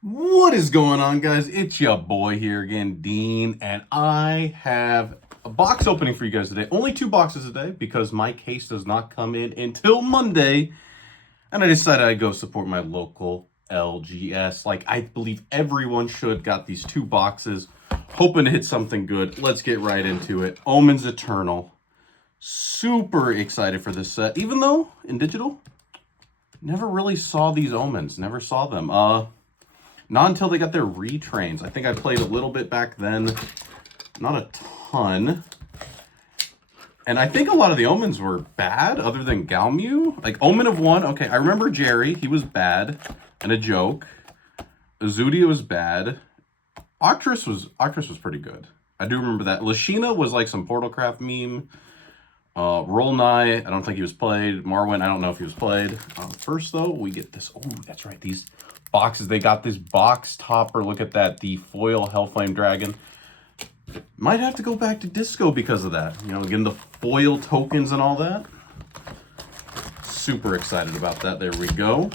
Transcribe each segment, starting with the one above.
What is going on, guys? It's your boy here again, Dean, and I have a box opening for you guys today. Only 2 boxes today because my case does not come in until Monday, and I decided I'd go support my local LGS. Like I believe everyone should. Got these 2 boxes, hoping to hit something good. Let's get right into it. Omens Eternal. Super excited for this set, even though in digital, never really saw these Omens. Never saw them. Not until they got their retrains. I think I played a little bit back then. Not a ton. And I think a lot of the Omens were bad, other than Galmu. Like, Omen of One, okay, I remember Jerry. He was bad and a joke. Azudia was bad. Octress was pretty good. I do remember that. Lashina was like some Portalcraft meme. Roll-Nye, I don't think he was played. Marwyn, I don't know if he was played. First, though, we get this. Oh, that's right. These boxes, they got this box topper. Look at that. The foil Hellflame Dragon. Might have to go back to Disco because of that. You know, getting the foil tokens and all that. Super excited about that. There we go.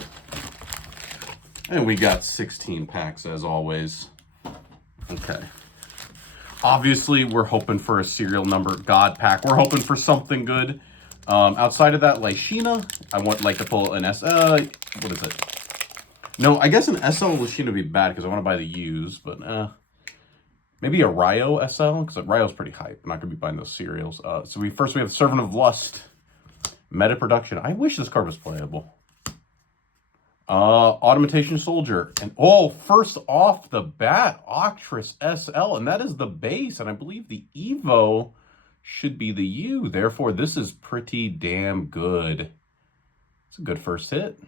And we got 16 packs, as always. Okay. Obviously, we're hoping for a serial number God pack. We're hoping for something good. Outside of that, Lashina, I want like to pull an what is it? No, I guess an SL Lashina would be bad because I want to buy the used, but maybe a Ryo SL because Ryo's pretty hype. I'm not gonna be buying those cereals. So we have Servant of Lust, Meta Production. I wish this card was playable. Automation Soldier. And first off the bat, Octress SL, and that is the base, and I believe the Evo should be the U. Therefore, this is pretty damn good. It's a good first hit.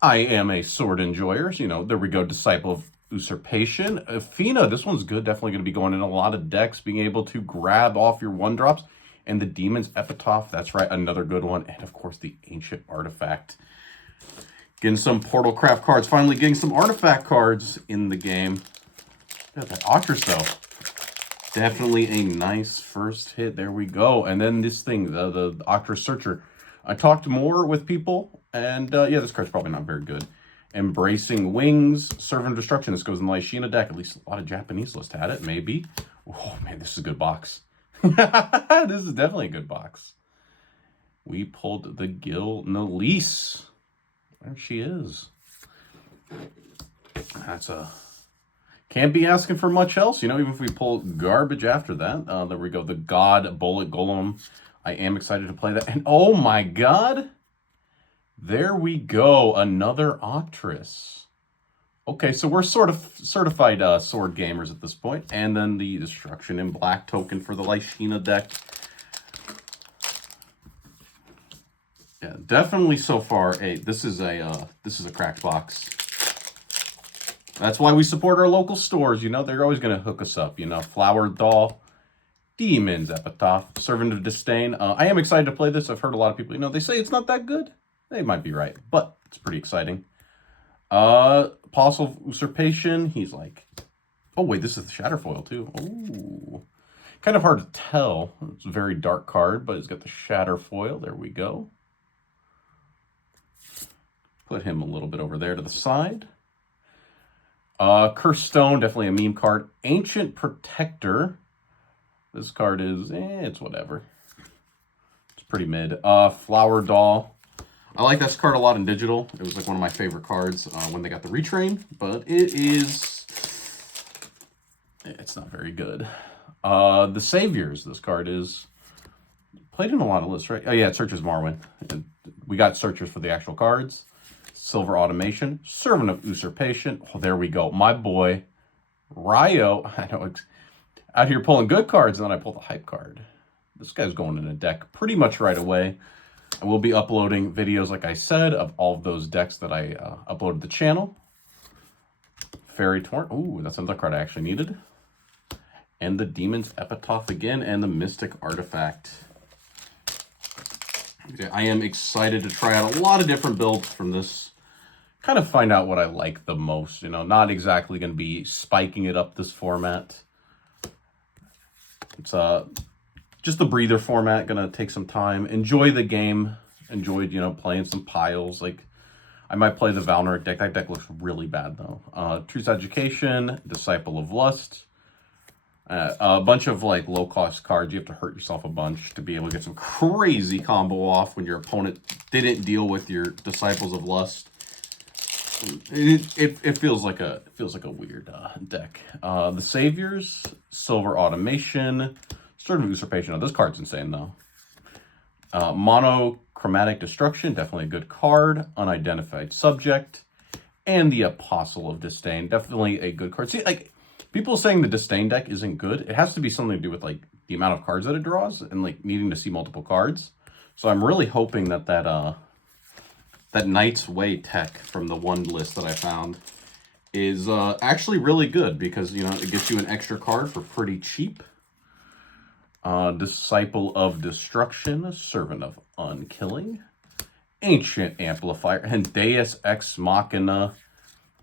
I am a sword enjoyer. So, you know, there we go. Disciple of Usurpation. Athena, this one's good. Definitely going to be going in a lot of decks, being able to grab off your 1-drops. And the Demon's Epitaph, that's right, another good one. And, of course, the Ancient Artifact. Getting some Portalcraft cards. Finally getting some Artifact cards in the game. Look at that Octress, though. Definitely a nice first hit. There we go. And then this thing, the Octress Searcher. I talked more with people, and yeah, this card's probably not very good. Embracing Wings, Servant of Destruction. This goes in the Lashina deck. At least a lot of Japanese lists had it, maybe. Oh, man, this is a good box. This is definitely a good box. We pulled the Gil Nalise. There she is. That's a... Can't be asking for much else, you know, even if we pull garbage after that. There we go, the God Bullet Golem. I am excited to play that. And oh my god! There we go, another Octress. Okay, so we're sort of certified sword gamers at this point. And then the Destruction in Black token for the Lashina deck. Yeah, definitely so far this is a cracked box. That's why we support our local stores, you know, they're always going to hook us up, you know. Flower Doll, Demon's Epitaph, Servant of Disdain. I am excited to play this. I've heard a lot of people, you know, they say it's not that good. They might be right, but it's pretty exciting. Apostle of Usurpation, he's like, oh wait, this is the Shatterfoil too. Ooh. Kind of hard to tell. It's a very dark card, but it's got the Shatterfoil. There we go. Put him a little bit over there to the side. Cursed Stone, definitely a meme card. Ancient Protector. This card is, it's whatever. It's pretty mid. Flower Doll. I like this card a lot in digital. It was like one of my favorite cards when they got the retrain, but it's not very good. The Saviors, this card is played in a lot of lists, right? Oh yeah, it searches Marwyn. We got searchers for the actual cards. Silver Automation, Servant of Usurpation. Oh, there we go. My boy, Ryo. I know, out here pulling good cards, and then I pull the hype card. This guy's going in a deck pretty much right away. I will be uploading videos, like I said, of all of those decks that I uploaded to the channel. Fairy Torrent. Ooh, that's another card I actually needed. And the Demon's Epitaph again, and the Mystic Artifact. Okay, I am excited to try out a lot of different builds from this. Kind of find out what I like the most. You know, not exactly going to be spiking it up this format. It's just the breather format. Going to take some time. Enjoy the game. Enjoyed, you know, playing some piles. Like, I might play the Valneric deck. That deck looks really bad, though. Truth Education, Disciple of Lust. A bunch of, like, low-cost cards. You have to hurt yourself a bunch to be able to get some crazy combo off when your opponent didn't deal with your Disciples of Lust. It feels like a weird deck. The Saviors, Silver Automation, Sword of Usurpation. Now, this card's insane, though. Monochromatic Destruction, definitely a good card. Unidentified Subject, and the Apostle of Disdain, definitely a good card. See, like, people saying the Disdain deck isn't good, it has to be something to do with, like, the amount of cards that it draws and, like, needing to see multiple cards. So I'm really hoping that that Knight's Way tech from the one list that I found is actually really good because, you know, it gets you an extra card for pretty cheap. Disciple of Destruction, Servant of Unkilling, Ancient Amplifier, and Deus Ex Machina.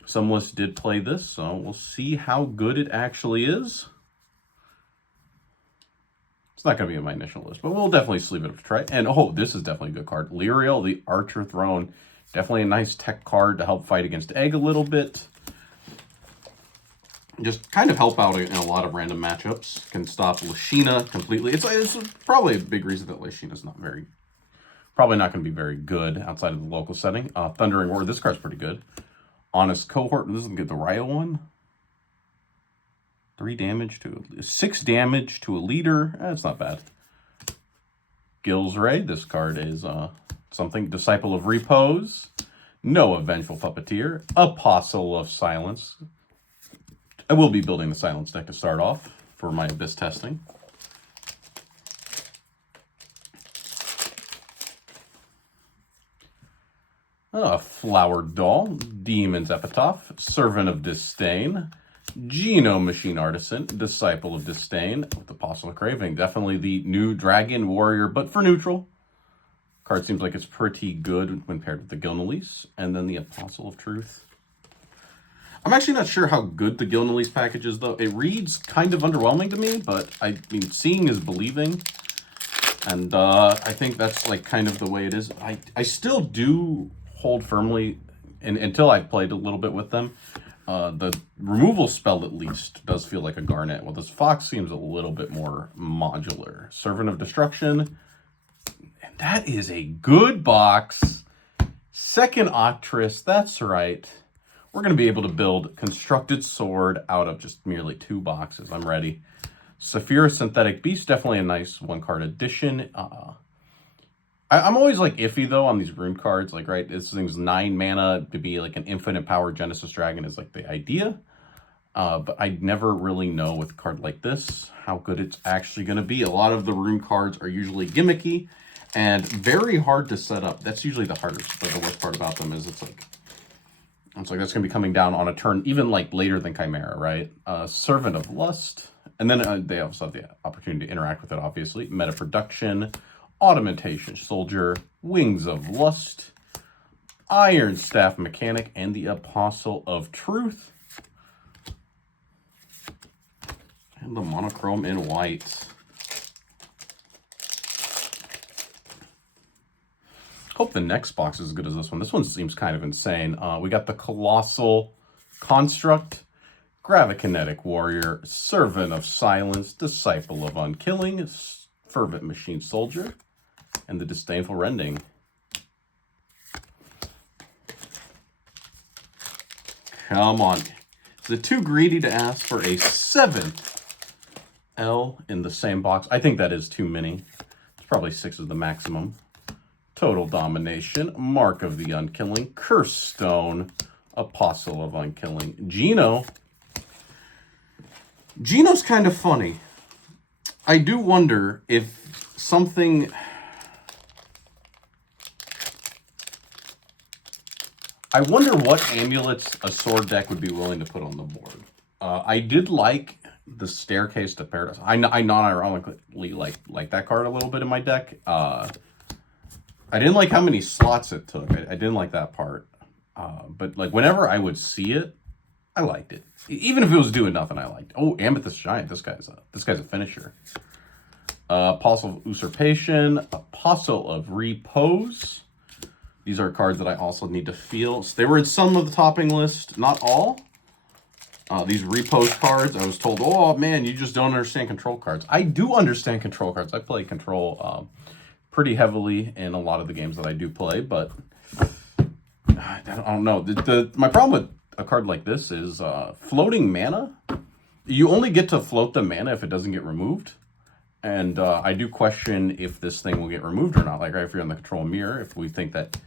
Some lists did play this, so we'll see how good it actually is. It's not going to be in my initial list, but we'll definitely sleeve it up to try. And, oh, this is definitely a good card. Lyriel, the Archer Throne. Definitely a nice tech card to help fight against Egg a little bit. Just kind of help out in a lot of random matchups. Can stop Lashina completely. It's probably a big reason that Lashina's probably not going to be very good outside of the local setting. Thundering Roar, this card's pretty good. Honest Cohort, this is going to get the Ryo one. 6 damage to a leader. That's not bad. Gil's Ray, this card is something. Disciple of Repose. Noah, Vengeful Puppeteer. Apostle of Silence. I will be building the Silence deck to start off for my Abyss testing. Flower Doll, Demon's Epitaph, Servant of Disdain, Geno Machine Artisan, Disciple of Disdain, with Apostle of Craving. Definitely the new Dragon Warrior, but for neutral. Card seems like it's pretty good when paired with the Gilnelis. And then the Apostle of Truth. I'm actually not sure how good the Gilnelis package is, though. It reads kind of underwhelming to me, but I mean, seeing is believing. And I think that's like kind of the way it is. I still do hold firmly, and until I've played a little bit with them, the removal spell at least does feel like a Garnet. Well, this Fox seems a little bit more modular. Servant of Destruction. And that is a good box. Second Octress, that's right. We're going to be able to build Constructed Sword out of just merely 2 boxes. I'm ready. Saphira Synthetic Beast, definitely a nice one-card addition. I'm always, like, iffy, though, on these rune cards. Like, right, this thing's 9 mana to be, like, an infinite power Genesis Dragon is, like, the idea. But I never really know with a card like this how good it's actually going to be. A lot of the rune cards are usually gimmicky and very hard to set up. That's usually the hardest, but the worst part about them is it's like that's going to be coming down on a turn, even, like, later than Chimera, right? Servant of Lust. And then they also have the opportunity to interact with it, obviously. Meta Production, Automation Soldier, Wings of Lust, Iron Staff Mechanic, and the Apostle of Truth. And the monochrome in white. Hope the next box is as good as this one. This one seems kind of insane. We got the Colossal Construct, Gravikinetic Warrior, Servant of Silence, Disciple of Unkilling, Fervent Machine Soldier, and the Disdainful Rending. Come on. Is it too greedy to ask for a 7th L in the same box? I think that is too many. It's probably 6 is the maximum. Total Domination, Mark of the Unkilling, Curse Stone, Apostle of Unkilling, Geno. Geno's kind of funny. I do wonder if something... I wonder what amulets a sword deck would be willing to put on the board. I did like the Staircase to Paradise. I non-ironically like that card a little bit in my deck. I didn't like how many slots it took. I didn't like that part. But like whenever I would see it, I liked it. Even if it was doing nothing, I liked it. Oh, Amethyst Giant. This guy's a finisher. Apostle of Usurpation, Apostle of Repose, These are cards that I also need to feel. So they were in some of the topping list, not all. These repost cards, I was told, oh man, you just don't understand control cards. I do understand control cards. I play control pretty heavily in a lot of the games that I do play, but I don't know. My problem with a card like this is floating mana. You only get to float the mana if it doesn't get removed. And I do question if this thing will get removed or not. Like right if you're on the control mirror, if we think that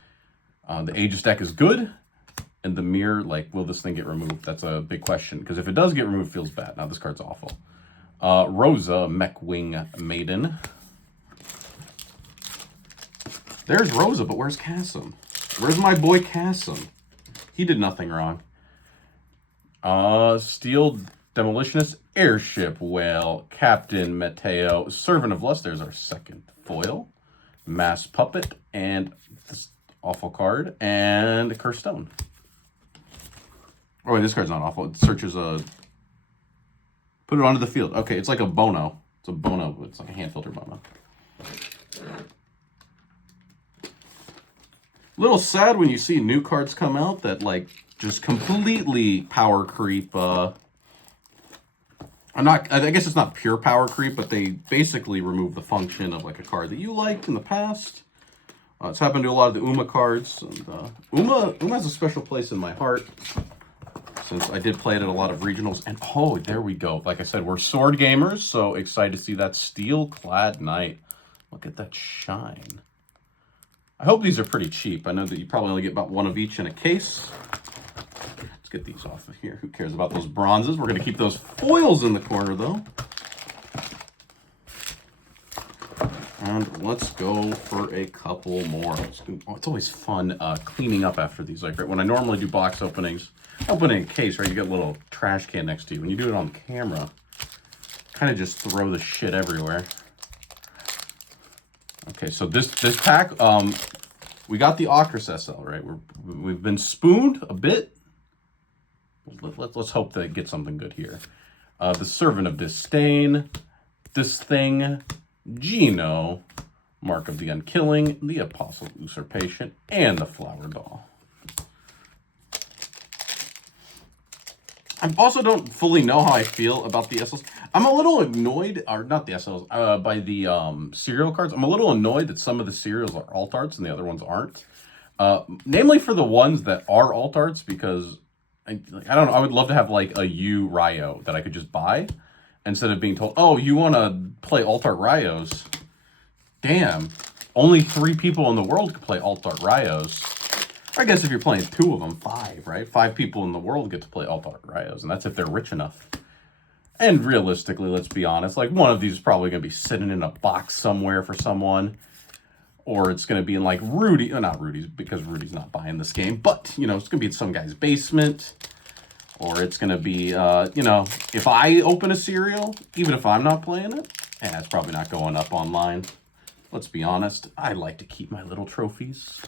the Aegis deck is good, and the mirror, like, will this thing get removed? That's a big question. Because if it does get removed, it feels bad. Now, this card's awful. Rosa, Mechwing Maiden. There's Rosa, but where's Kasim? Where's my boy Kasim? He did nothing wrong. Steel Demolitionist, Airship Whale, Captain Mateo, Servant of Lust. There's our second foil. Mass Puppet, and this awful card, and Cursed Stone. Oh, wait, this card's not awful. It searches a... Put it onto the field. Okay, it's like a Bono. It's a Bono. It's like a hand filter Bono. A little sad when you see new cards come out that, like, just completely power creep. I guess it's not pure power creep, but they basically remove the function of, like, a card that you liked in the past. It's happened to a lot of the Uma cards. And, Uma has a special place in my heart, since I did play it at a lot of regionals. And oh, there we go. Like I said, we're sword gamers, so excited to see that Steel-clad Knight. Look at that shine. I hope these are pretty cheap. I know that you probably only get about one of each in a case. Let's get these off of here. Who cares about those bronzes? We're going to keep those foils in the corner, though. And let's go for a couple more. It's always fun cleaning up after these. Like, right, when I normally do box openings, opening a case, right, you get a little trash can next to you. When you do it on camera, kind of just throw the shit everywhere. Okay, so this pack, we got the Ocris SL, right? We've been spooned a bit. Let's hope that it gets something good here. The Servant of Disdain, this thing, Gino, Mark of the Unkilling, the Apostle of Usurpation, and the Flower Doll. I also don't fully know how I feel about the SLs. I'm a little annoyed, or not the SLs, by the cereal cards. I'm a little annoyed that some of the cereals are alt arts and the other ones aren't. Namely for the ones that are alt arts, because I don't know, I would love to have like a U Ryo that I could just buy instead of being told, oh, you want to play alt art Ryos? Damn, only 3 people in the world could play alt art Ryos. I guess if you're playing 2 of them, 5, right? 5 people in the world get to play alt art Ryos, and that's if they're rich enough. And realistically, let's be honest, like one of these is probably going to be sitting in a box somewhere for someone. Or it's going to be in like Rudy, not Rudy's, because Rudy's not buying this game, but, you know, it's going to be in some guy's basement. Or it's going to be, you know, if I open a cereal, even if I'm not playing it, and it's probably not going up online. Let's be honest, I like to keep my little trophies.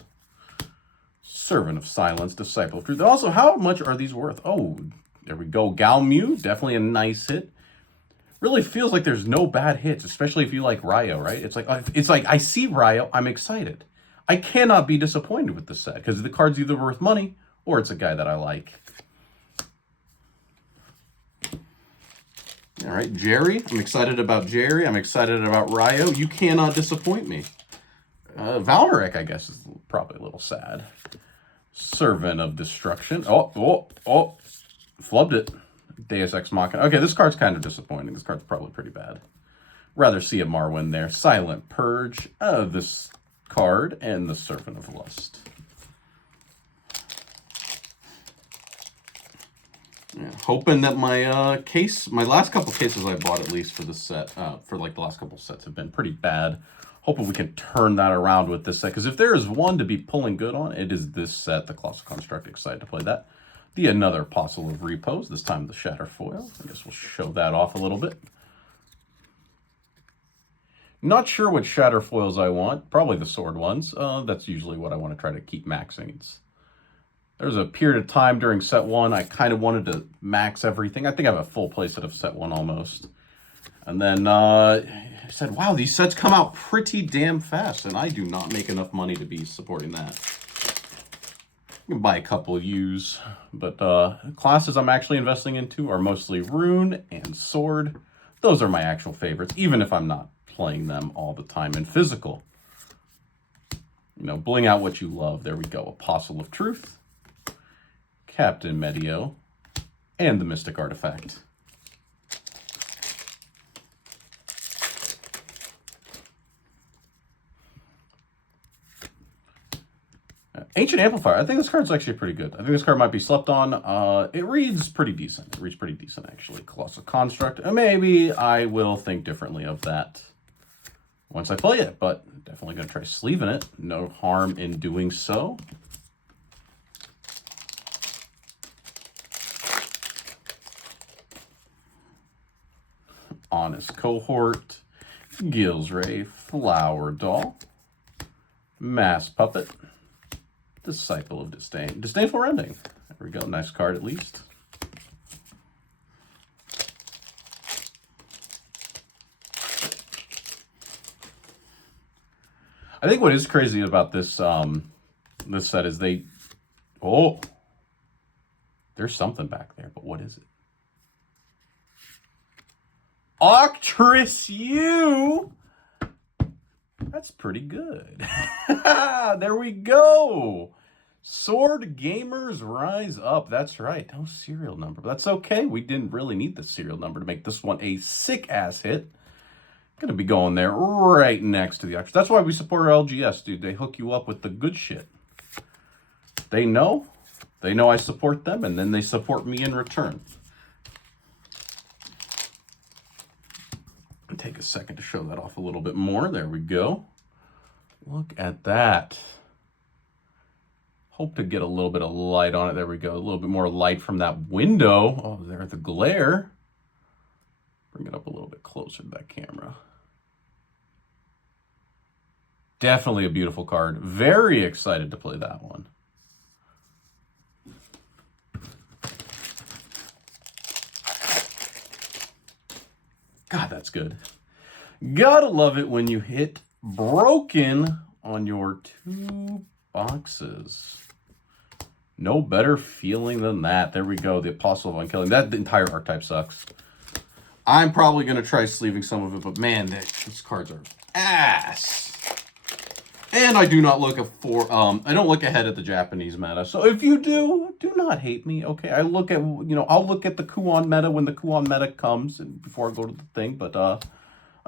Servant of Silence, Disciple of Truth. Also, how much are these worth? Oh, there we go. Galmew, definitely a nice hit. Really feels like there's no bad hits, especially if you like Ryo, right? It's like I see Ryo, I'm excited. I cannot be disappointed with this set because the card's either worth money or it's a guy that I like. All right, Jerry. I'm excited about Jerry. I'm excited about Ryo. You cannot disappoint me. Valnarek, I guess, is probably a little sad. Servant of Destruction. Oh, flubbed it. Deus Ex Machina. Okay, this card's kind of disappointing. This card's probably pretty bad. Rather see a Marwyn there. Silent Purge. This card and the Servant of Lust. Yeah, hoping that my my last couple cases I bought at least for this set, for like the last couple sets have been pretty bad. Hoping we can turn that around with this set. Because if there is one to be pulling good on, it is this set, the Colossal Construct. Excited to play that. The Another Apostle of Repose, this time the Shatter Foil. I guess we'll show that off a little bit. Not sure what Shatter Foils I want. Probably the Sword ones. That's usually what I want to try to keep maxing. There's a period of time during set 1 I kind of wanted to max everything. I think I have a full playset of set 1 almost. And then I said, wow, these sets come out pretty damn fast, and I do not make enough money to be supporting that. You can buy a couple of U's, but classes I'm actually investing into are mostly Rune and Sword. Those are my actual favorites, even if I'm not playing them all the time in physical. You know, bling out what you love. There we go. Apostle of Truth, Captain Medio, and the Mystic Artifact. Ancient Amplifier. I think this card's actually pretty good. I think this card might be slept on. It reads pretty decent. It reads pretty decent, actually. Colossal Construct. Maybe I will think differently of that once I play it, but definitely going to try sleeving it. No harm in doing so. Honest Cohort. Gilsray. Flower Doll. Mass Puppet. Disciple of Disdain. Disdainful Rending. There we go. Nice card, at least. I think what is crazy about this this set is they... Oh! There's something back there, but what is it? Octress U! That's pretty good. There we go. Sword Gamers Rise Up. That's right. No serial number. But that's okay. We didn't really need the serial number to make this one a sick-ass hit. Gonna be going there right next to the Octress. That's why we support our LGS, dude. They hook you up with the good shit. They know. They know I support them, and then they support me in return. Take a second to show that off a little bit more. There we go. Look at that. Hope to get a little bit of light on it. There we go. A little bit more light from that window. Oh, there's the glare. Bring it up a little bit closer to that camera. Definitely a beautiful card. Very excited to play that one. God, that's good. Gotta love it when you hit broken on your 2 boxes. No better feeling than that. There we go. The Apostle of Unkilling. That entire archetype sucks. I'm probably going to try sleeving some of it, but man, these cards are ass. And I do not look I don't look ahead at the Japanese meta. So if you do not hate me, okay? I look at, I'll look at the Kuon meta when the Kuon meta comes and before I go to the thing, but I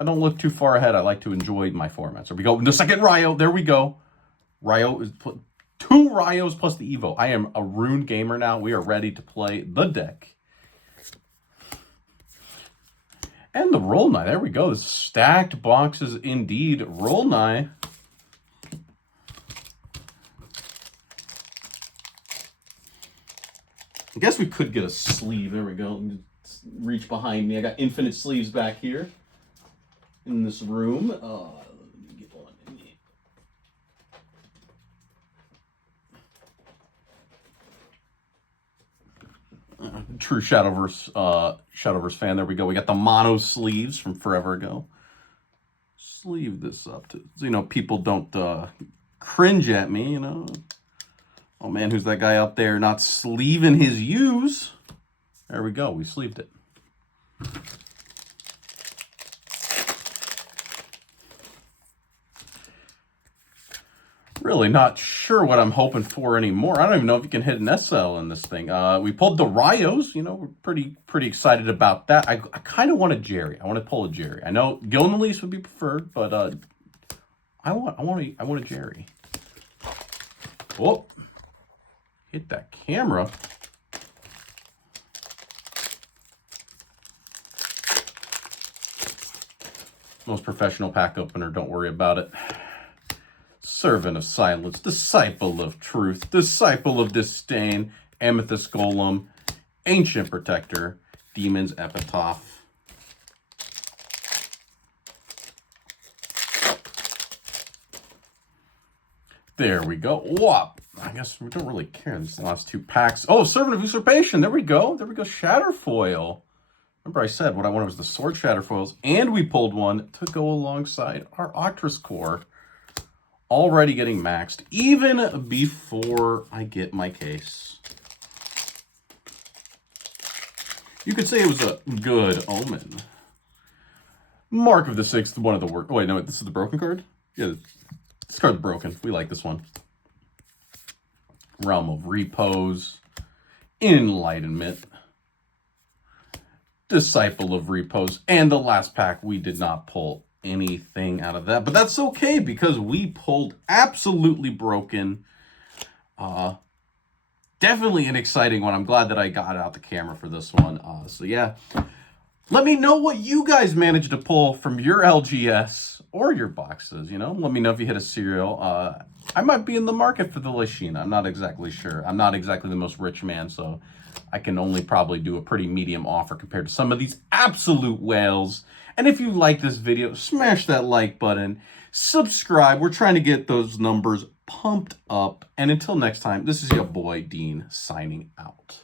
don't look too far ahead. I like to enjoy my formats. There we go. The second Ryo. There we go. Ryo is 2 Ryos plus the Evo. I am a Rune gamer now. We are ready to play the deck. And the Roll Knight. There we go. The stacked boxes indeed. Roll Knight. I guess we could get a sleeve. There we go. Reach behind me. I got infinite sleeves back here in this room. Let me get one in here. True Shadowverse fan. There we go. We got the mono sleeves from forever ago. Sleeve this up to people don't cringe at me. Oh man, who's that guy out there not sleeving his U's? There we go. We sleeved it. Really not sure what I'm hoping for anymore. I don't even know if you can hit an SL in this thing. We pulled the Ryos. We're pretty excited about that. I kind of want a Jerry. I want to pull a Jerry. I know Gil and Elise would be preferred, but I want a Jerry. Oh, hit that camera. Most professional pack opener. Don't worry about it. Servant of Silence, Disciple of Truth, Disciple of Disdain, Amethyst Golem, Ancient Protector, Demon's Epitaph. There we go. Whoop. I guess we don't really care. These last 2 packs. Oh, Servant of Usurpation. There we go. There we go. Shatterfoil. Remember I said what I wanted was the Sword Shatterfoils, and we pulled one to go alongside our Octress Core. Already getting maxed, even before I get my case. You could say it was a good omen. Mark of the Sixth, one of the worst. Oh, wait, no, this is the broken card? Yeah, this card's broken. We like this one. Realm of Repose. Enlightenment. Disciple of Repose. And the last pack, we did not pull anything out of that. But that's okay, because we pulled absolutely broken. Definitely an exciting one. I'm glad that I got out the camera for this one. So yeah, let me know what you guys managed to pull from your LGS or your boxes. You know, let me know if you hit a serial. I might be in the market for the Lashina. I'm not exactly sure. I'm not exactly the most rich man, so I can only probably do a pretty medium offer compared to some of these absolute whales. And if you like this video, smash that like button, subscribe. We're trying to get those numbers pumped up. And until next time, this is your boy Dean signing out.